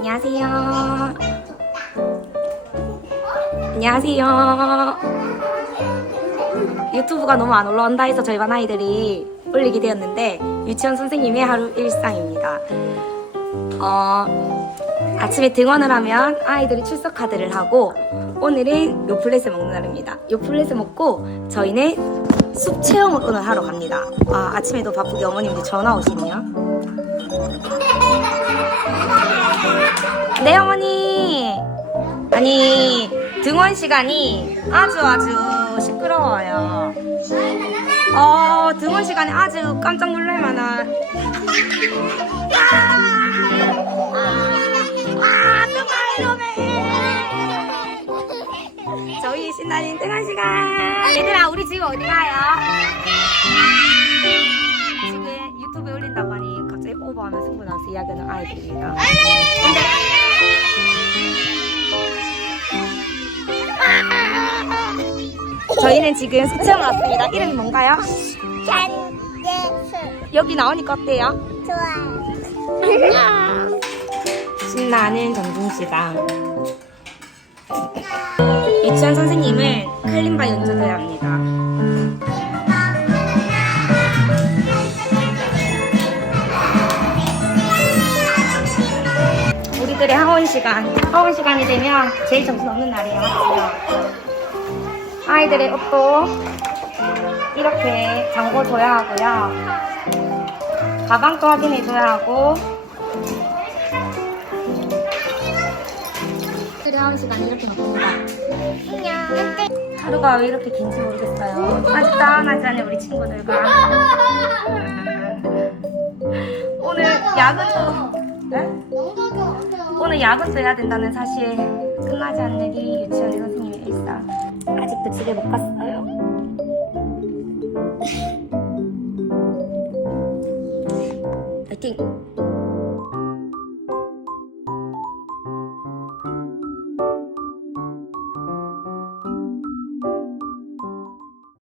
안녕하세요. 안녕하세요. 유튜브가 너무 안 올라온다 해서 저희 반 아이들이 올리게 되었는데 유치원 선생님의 하루 일상입니다. 어, 아침에 등원을 하면 아이들이 출석 카드를 하고 오늘은 요플렛을 먹는 날입니다. 요플렛을 먹고 저희는 숲 체험을 오늘 하러 갑니다. 아, 아침에도 바쁘게 어머님들 전화 오시네요. 네 어머니. 아니 등원 시간이 아주 아주 시끄러워요. 어 등원 시간에 아주 깜짝 놀랄 만한. 아 등원 이놈의 저희 신나는 등원 시간. 얘들아 우리 지금 어디 가요? 나서 이야기하는 아이들입니다 저희는 지금 수체험 왔습니다. 이름이 뭔가요? 잔재수 여기 나오니까 어때요? 좋아. 신나는 점심시간. 유치원 선생님은 칼림바 연주를 합니다. 하원 시간. 하원 시간이 되면 제일 정신 없는 날이에요. 아이들의 옷도 이렇게 잠궈줘야 하고요. 가방도 확인해줘야 하고 하원 시간이 이렇게 바쁩니다. 하루가 왜 이렇게 긴지 모르겠어요. 아직 않은 우리 친구들과 오늘 야근도 네? 무조건 약을 써야 된다는 사실 끝나지 않는 일이 유치원 선생님의 일상 아직도 집에 못 갔어요 파이팅!